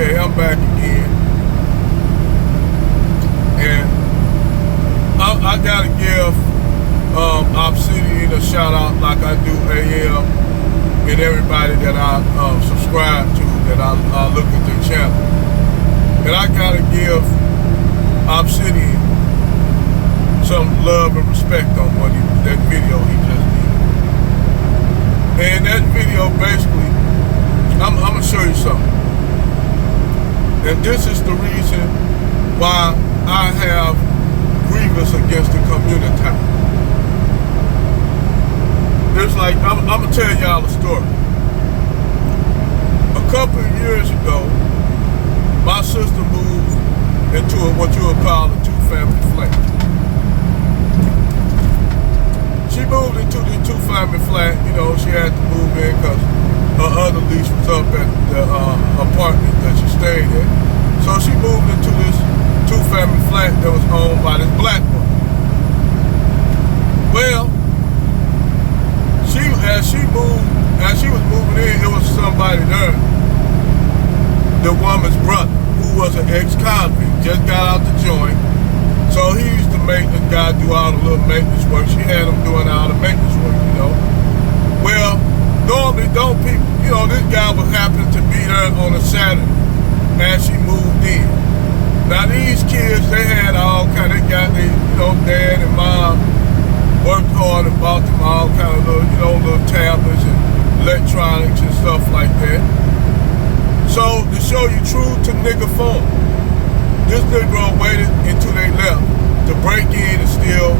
Okay, I'm back again. And I gotta give Obsidian a shout out like I do AM and everybody that I subscribe to, that I look at their channel. And I gotta give Obsidian some love and respect on that video he just did. And that video basically, I'm gonna show you something. And this is the reason why I have grievance against the community. There's like, I'm gonna tell y'all a story. A couple of years ago, my sister moved into what you would call a two-family flat. She moved into the two-family flat. You know, she had to move in because her other lease was up at the apartment that she stayed at. So she moved into this two-family flat that was owned by this black woman. Well, as she was moving in, there was somebody there, the woman's brother, who was an ex-convict, just got out the joint. So he used to maintenance guy, do all the little maintenance work. She had him doing all the maintenance work, you know. Well, normally this guy would happen to be there on a Saturday as she moved in. Now these kids, they had all kind of, dad and mom worked hard and bought them all kind of little tablets and electronics and stuff like that. So to show you true to nigga form, this Negro waited until they left to break in and steal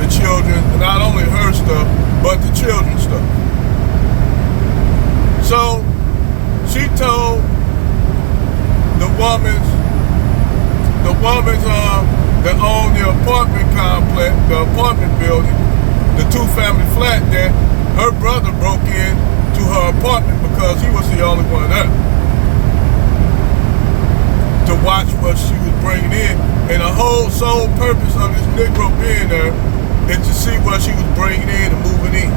the children, not only her stuff, but the children's stuff. So she told the woman that owned the apartment complex, the apartment building, the two-family flat, that her brother broke in to her apartment because he was the only one there to watch what she was bringing in. And the whole sole purpose of this Negro being there is to see what she was bringing in and moving in.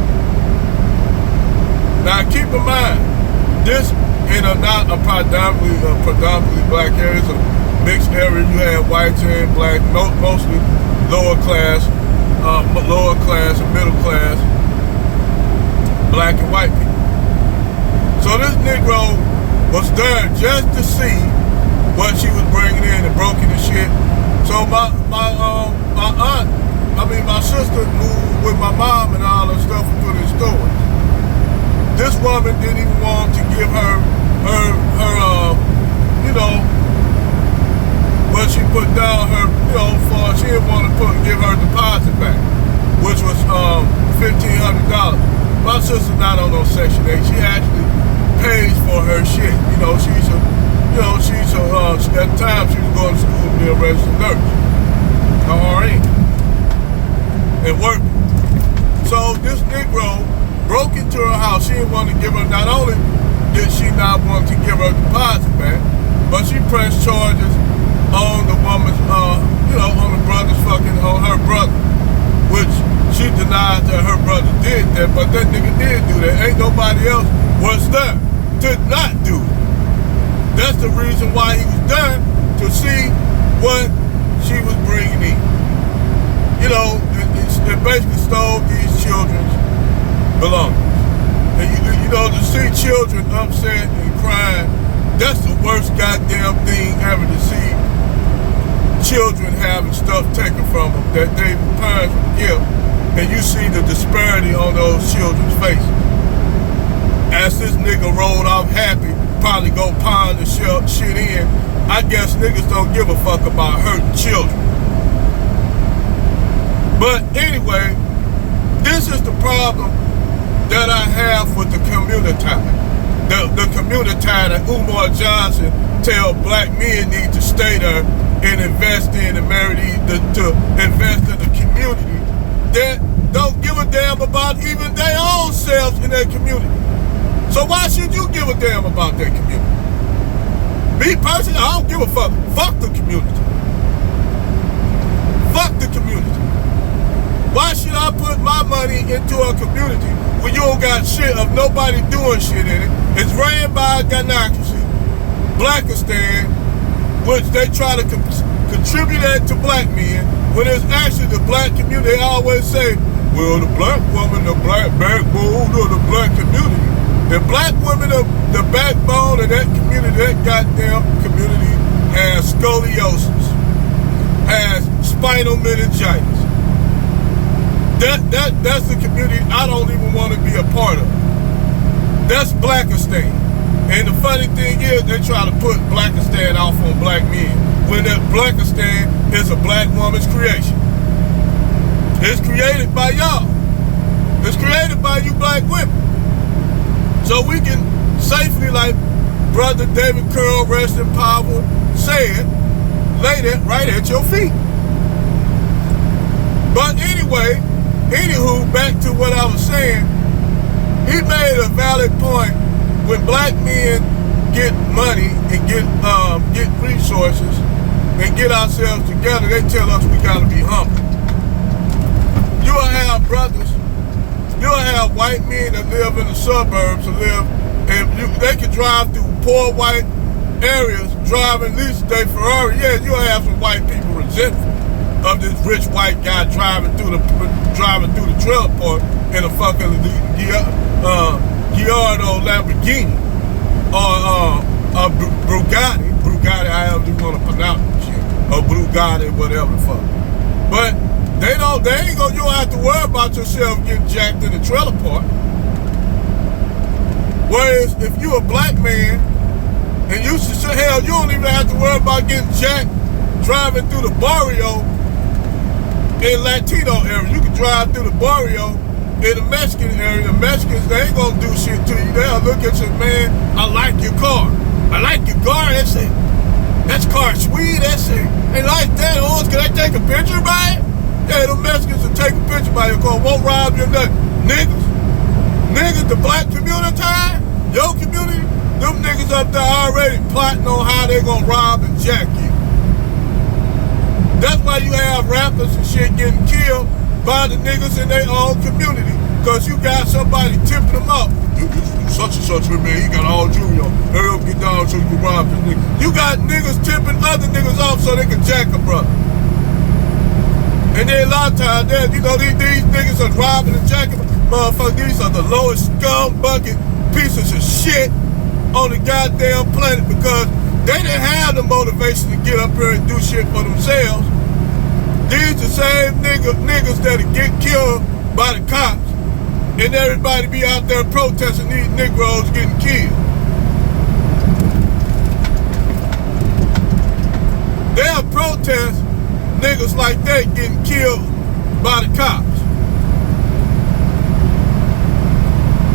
Now keep in mind, this in not a predominantly black area, it's a mixed area. You have whites and black, mostly lower class and middle class, black and white people. So this Negro was there just to see what she was bringing in and broken and shit. So my sister moved with my mom and all that stuff and put in stores. This woman didn't even want to give her what she put down she didn't want to give her deposit back, which was $1,500. My sister's not on no Section 8. She actually pays for her shit. At the time she was going to school to be a registered nurse, RN, and working. So this Negro broke into her house. She didn't want to give her, not only did she not want to give her deposit back, but she pressed charges on the woman's, on her brother, which she denied that her brother did that, but that nigga did do that. Ain't nobody else was there to not do it. That's the reason why he was there, to see what she was bringing in. It basically stole these children's belongings. And to see children upset and crying, that's the worst goddamn thing ever, to see children having stuff taken from them that their parents would give, and you see the disparity on those children's faces. As this nigga rolled off happy, probably go pound the shit in, I guess niggas don't give a fuck about hurting children. But anyway, this is the problem that I have with the community. The community that Umar Johnson tell black men need to stay there and invest in and to invest in the community that don't give a damn about even their own selves in their community. So why should you give a damn about that community? Me personally, I don't give a fuck. Fuck the community. Fuck the community. Why should I put my money into a community when you don't got shit of nobody doing shit in it? It's ran by a gynocracy. Blackistan, which they try to contribute that to black men, when it's actually the black community. They always say, well, the black woman, the black backbone of the black community. The black women are the backbone of that community. That goddamn community has scoliosis, has spinal meningitis. That's the community I don't even want to be a part of. That's Blackistan. And the funny thing is, they try to put Blackistan off on black men, when that Blackistan is a black woman's creation. It's created by y'all. It's created by you black women. So we can safely, like Brother David Curl, rest in power, said, lay that right at your feet. But anyway, anywho, back to what I was saying, he made a valid point. When black men get money and get resources and get ourselves together, they tell us we gotta be humble. You'll have brothers, you'll have white men that live in the suburbs, and they can drive through poor white areas, driving at least a Ferrari. Yeah, you'll have some white people resentful of this rich white guy driving through the trailer park in a fucking Giardo Lamborghini or a Bugatti, however you want to pronounce it, shit, or Bugatti, whatever the fuck. But you don't have to worry about yourself getting jacked in the trailer park. Whereas if you a black man and you don't even have to worry about getting jacked driving through the barrio in Latino area. You can drive through the barrio in the Mexican area. The Mexicans, they ain't gonna do shit to you. They'll look at you, man, I like your car. I like your car. That's it. That's car sweet. That's it. They like that. Oh, can I take a picture by it? Yeah, the Mexicans will take a picture by your car. Won't rob your nut. Niggas, the black community, your community, them niggas up there already plotting on how they gonna rob and jack you. That's why you have rappers and shit getting killed by the niggas in their own community, because you got somebody tipping them up. You such and such with me, he got all junior. Hurry up, get down so you can rob this nigga. You got niggas tipping other niggas off so they can jack a brother. And then a lot of times, these niggas are robbing and jacking motherfuckers. These are the lowest scum bucket pieces of shit on the goddamn planet, because they didn't have the motivation to get up here and do shit for themselves. These the same niggas that get killed by the cops, and everybody be out there protesting these Negroes getting killed. They'll protest niggas like that getting killed by the cops.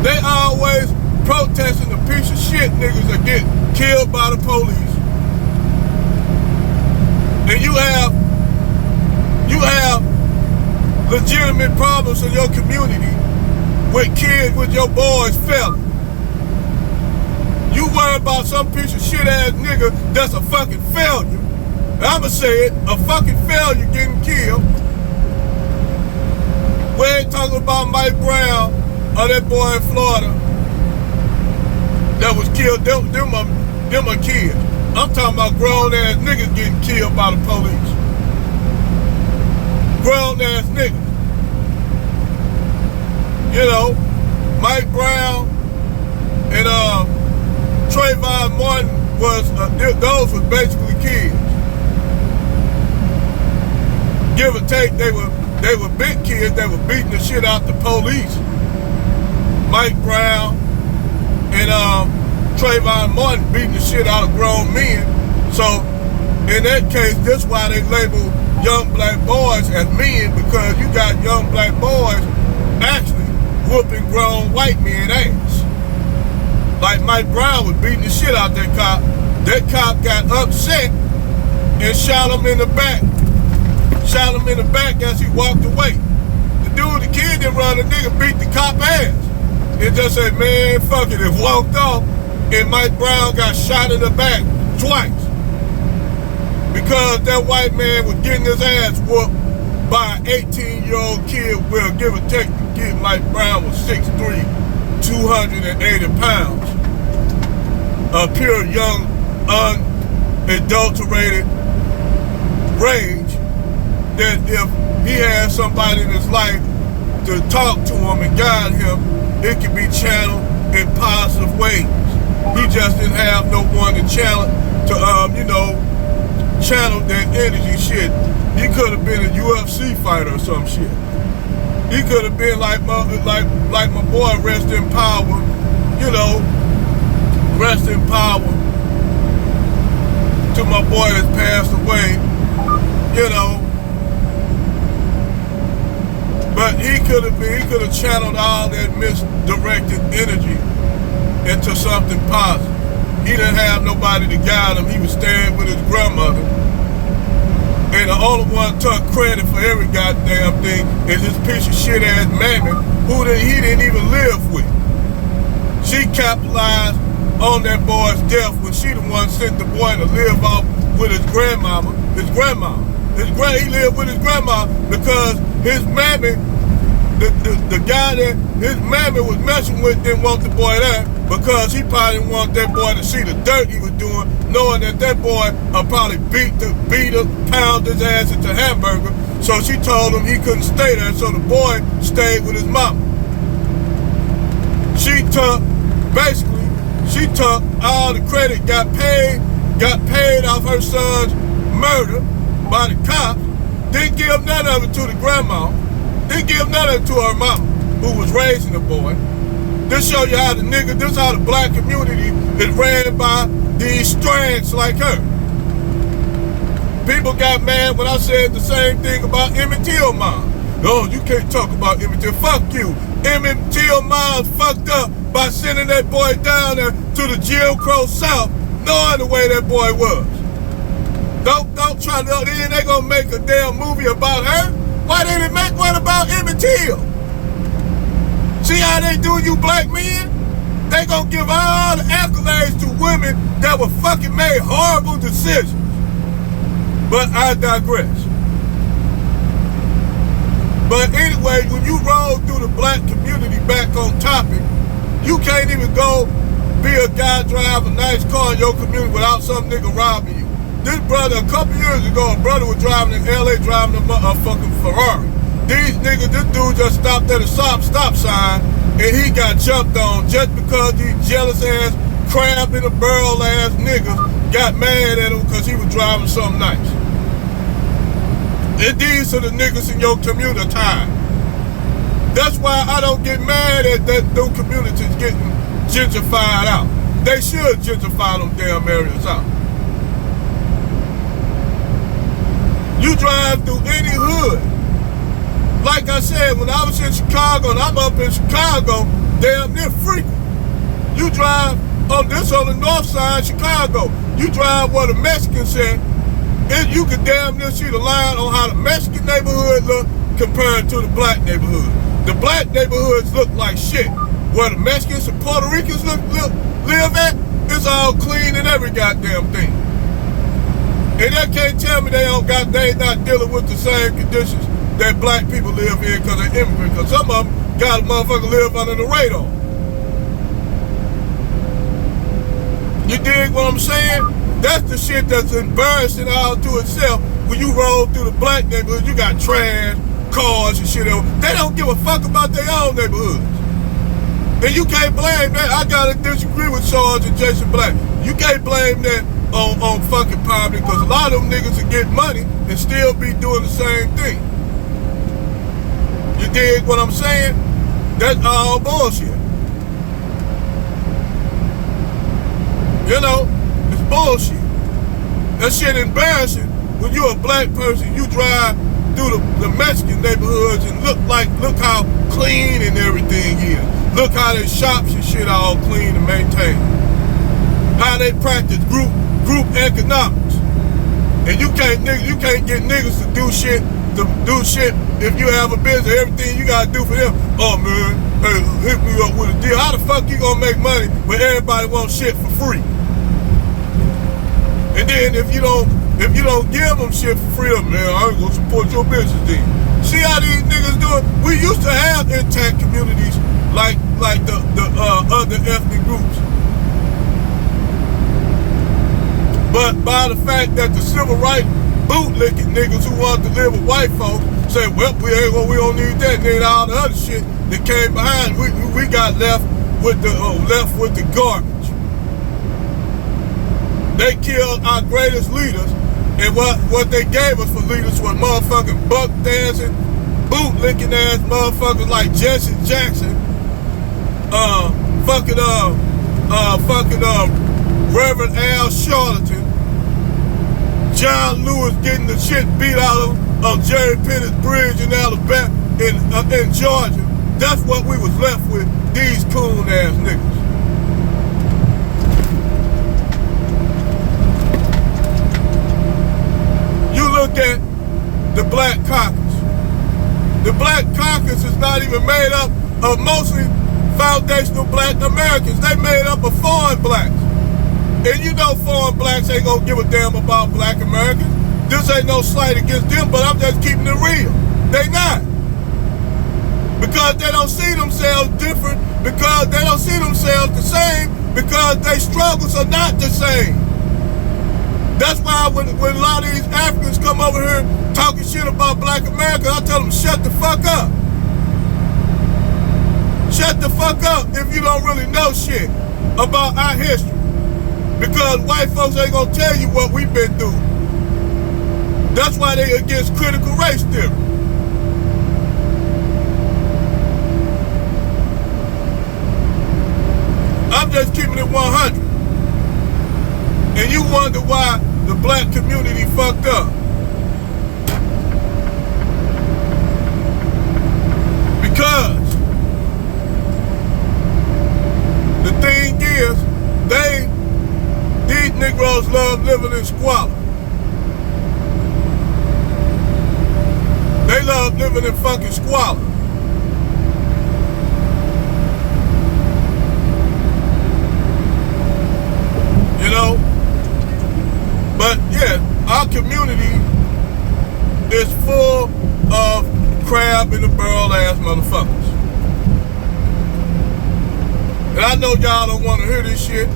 They always protesting the piece of shit niggas that get killed by the police. And you have legitimate problems in your community with kids, with your boys failing. You worry about some piece of shit ass nigga that's a fucking failure. I'ma say it, a fucking failure getting killed. We ain't talking about Mike Brown or that boy in Florida that was killed. Them are kids. I'm talking about grown ass niggas getting killed by the police. Grown ass niggas. You know, Mike Brown and Trayvon Martin those were basically kids. Give or take, they were big kids that were beating the shit out the police. Mike Brown and Trayvon Martin beating the shit out of grown men. So in that case, that's why they label young black boys as men, because you got young black boys actually whooping grown white men ass. Like Mike Brown was beating the shit out that cop. That cop got upset and shot him in the back. Shot him in the back as he walked away. The kid didn't run, the nigga beat the cop ass. It just said, man, fuck it, and walked off, and Mike Brown got shot in the back twice. Because that white man was getting his ass whooped by an 18-year-old kid. Well, give or take, the kid Mike Brown was 6'3", 280 pounds. A pure young unadulterated rage, that if he has somebody in his life to talk to him and guide him, it can be channeled in positive ways. He just didn't have no one to channel that energy shit. He could have been a UFC fighter or some shit. He could have been like my boy, rest in power, rest in power to my boy that passed away, But he could have channeled all that misdirected energy into something positive. He didn't have nobody to guide him. He was staying with his grandmother. And the only one took credit for every goddamn thing is this piece of shit ass mammy who he didn't even live with. She capitalized on that boy's death when she the one sent the boy to live off with his grandmama. He lived with his grandma because his mammy, the guy that his mammy was messing with, didn't want the boy there because he probably didn't want that boy to see the dirt he was doing, knowing that boy probably pound his ass into hamburger. So she told him he couldn't stay there, so the boy stayed with his mama. She took all the credit, got paid off her son's murder by the cops, didn't give none of it to the grandma, didn't give none of it to her mama, who was raising the boy. This show you how this how the black community is ran by these strands like her. People got mad when I said the same thing about Emmett Till mom. No, you can't talk about Emmett Till. Fuck you. Emmett Till mom fucked up by sending that boy down there to the Jim Crow South, knowing the way that boy was. Don't try to, then they gonna make a damn movie about her? Why didn't they make one about Emmett Till? See how they do you black men? They gonna give all the accolades to women that were fucking made horrible decisions. But I digress. But anyway, when you roll through the black community back on topic, you can't even go be a guy drive a nice car in your community without some nigga robbing you. This brother, a couple years ago, a brother was driving in LA, driving a fucking Ferrari. This dude just stopped at a stop sign and he got jumped on just because these jealous ass, crab in a barrel ass niggas got mad at him because he was driving something nice. And these are the niggas in your community time. That's why I don't get mad at that new communities getting gentrified out. They should gentrify them damn areas out. You drive through any hood. Like I said, when I was in Chicago, and I'm up in Chicago, damn near frequent. You drive on the north side of Chicago. You drive where the Mexicans said, and you can damn near see the line on how the Mexican neighborhood look compared to the black neighborhood. The black neighborhoods look like shit. Where the Mexicans and Puerto Ricans live at, it's all clean and every goddamn thing. And they can't tell me they not dealing with the same conditions that black people live in because they're immigrants. Because some of them got a motherfucker live under the radar. You dig what I'm saying? That's the shit that's embarrassing all to itself. When you roll through the black neighborhood, you got trash, cars and shit. They don't give a fuck about their own neighborhoods. And you can't blame that. I gotta disagree with Sergeant Jason Black. You can't blame that on fucking poverty because a lot of them niggas will get money and still be doing the same thing. You dig what I'm saying? That's all bullshit. It's bullshit. That shit embarrassing when you're a black person, you drive through the Mexican neighborhoods and look how clean and everything is. Look how their shops and shit all clean and maintained. How they practice group economics. And you can't get niggas to do shit if you have a business. Everything you gotta do for them. Oh man, hey, hit me up with a deal. How the fuck you gonna make money when everybody wants shit for free? And then if you don't give them shit for free, man, I ain't gonna support your business then. See how these niggas do it? We used to have intact communities like the other ethnic groups. But by the fact that the civil rights bootlicking niggas who want to live with white folks say, well, we don't need that, and then all the other shit that came behind, we got left with the garbage. They killed our greatest leaders, and what they gave us for leaders was motherfucking buck dancing, bootlicking ass motherfuckers like Jesse Jackson, Reverend Al Charlatan, John Lewis getting the shit beat out of him on Jerry Pennett's Bridge in Alabama, in Georgia. That's what we was left with, these coon ass niggas. You look at the Black Caucus. The Black Caucus is not even made up of mostly foundational black Americans. They made up of foreign blacks. And you know foreign blacks ain't gonna give a damn about black Americans. This ain't no slight against them, but I'm just keeping it real. They not. Because they don't see themselves different, because they don't see themselves the same, because their struggles are not the same. That's why when a lot of these Africans come over here talking shit about black America, I tell them, shut the fuck up. Shut the fuck up if you don't really know shit about our history. Because white folks ain't gonna tell you what we've been through. That's why they against critical race theory. I'm just keeping it 100. And you wonder why the black community fucked up. Because the thing is, these Negroes love living in squalor. They love living in fucking squalor. You know? But yeah, our community is full of crab in the barrel ass motherfuckers. And I know y'all don't want to hear this shit.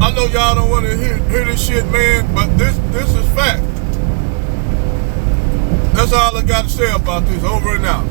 I know y'all don't want to hear this shit, man, but this is fact. That's all I got to say about this. Over and out.